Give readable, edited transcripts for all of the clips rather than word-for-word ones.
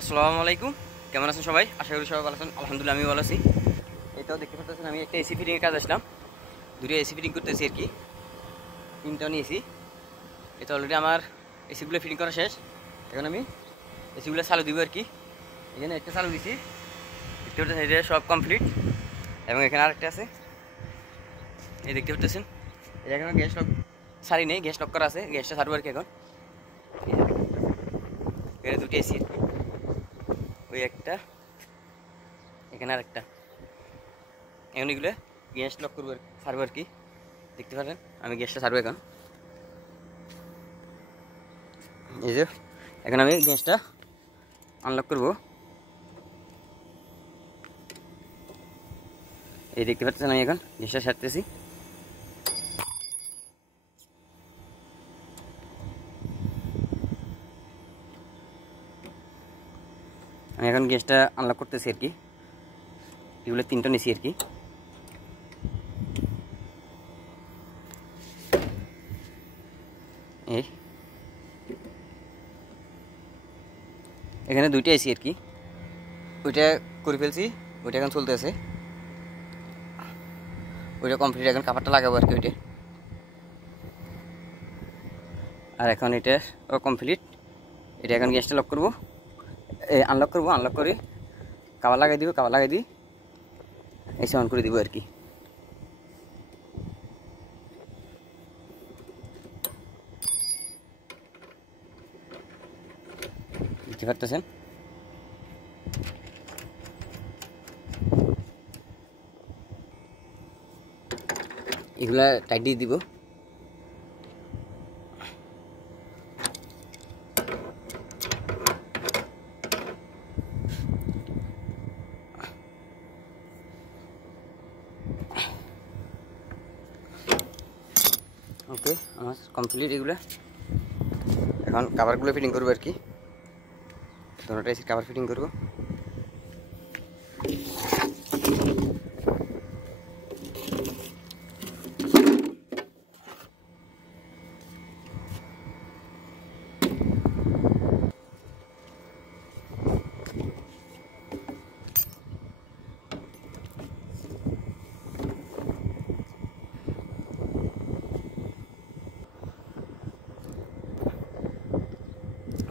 আসসালামু আলাইকুম, কেমন আছেন সবাই? আশা করি সবাই ভালো আছেন। আলহামদুলিল্লাহ আমি ভালো আছি। এই তো দেখতে পাচ্ছেন আমি একটা এসি ফিটিংয়ের কাজ আসলাম। দুটো এসি ফিটিং করতেছি আর কি, তিনটা নিয়েছি। এটা অলরেডি আমার এসিগুলো ফিটিং করা শেষ। এখন আমি এসিগুলো চালু দিব আর কি। এখানে একটা চালু দিছি, দেখতে পাচ্ছেন এটা সব কমপ্লিট। এবং এখানে আরেকটা আছে, এই দেখতে পাচ্ছেন এটা এখনো গ্যাস লক সারি নেই, গ্যাস লক করা আছে, গ্যাসটা ছাড়বো আর কি। এখন এখানে দুটো এসি, ওই একটা, এখানে আরেকটা। এখন এগুলো গ্যাস লক করবো, ছাড়বো আর কি। দেখতে পারেন আমি গ্যাসটা ছাড়বো এখন। এই যে এখন আমি গ্যাসটা আনলক করবো। এই দেখতে পাচ্ছেন আমি এখন গ্যাসটা ছাড়তেছি। আমি এখন গ্যাসটা আনলক করতেছি আর কি। এগুলো তিনটা নিছি আর কি। এই এখানে দুইটা এসি আর কি, ওইটা করে ফেলছি, ওইটা এখন চলতে আছে, ওইটা কমপ্লিট। এখন কাভারটা লাগাবো আর কি ওইটা। আর এখন এটা কমপ্লিট। এটা এখন গ্যাসটা লক করবো, আনলক করবো, আনলক করে কাভার লাগাই দিব, কাভার লাগাই দিই এসে অন করে দিব আর কি। বুঝতে পারতেছেন? এগুলা টাইট দিয়ে দিব। ওকে, আমার কমপ্লিট এগুলো। এখন কাভারগুলো ফিটিং করবো আর কি। দুটোটা এসি কাভার ফিটিং করবো।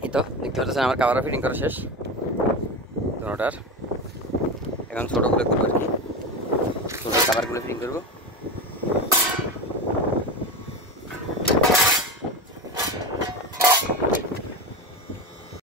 এই তো দেখতে পাচ্ছেন আমার কাভার ফিটিং করা শেষ দুটোটার। এখন ছোটোগুলো করবো আর কি, ছোটো কাভারগুলো ফিটিং করবো।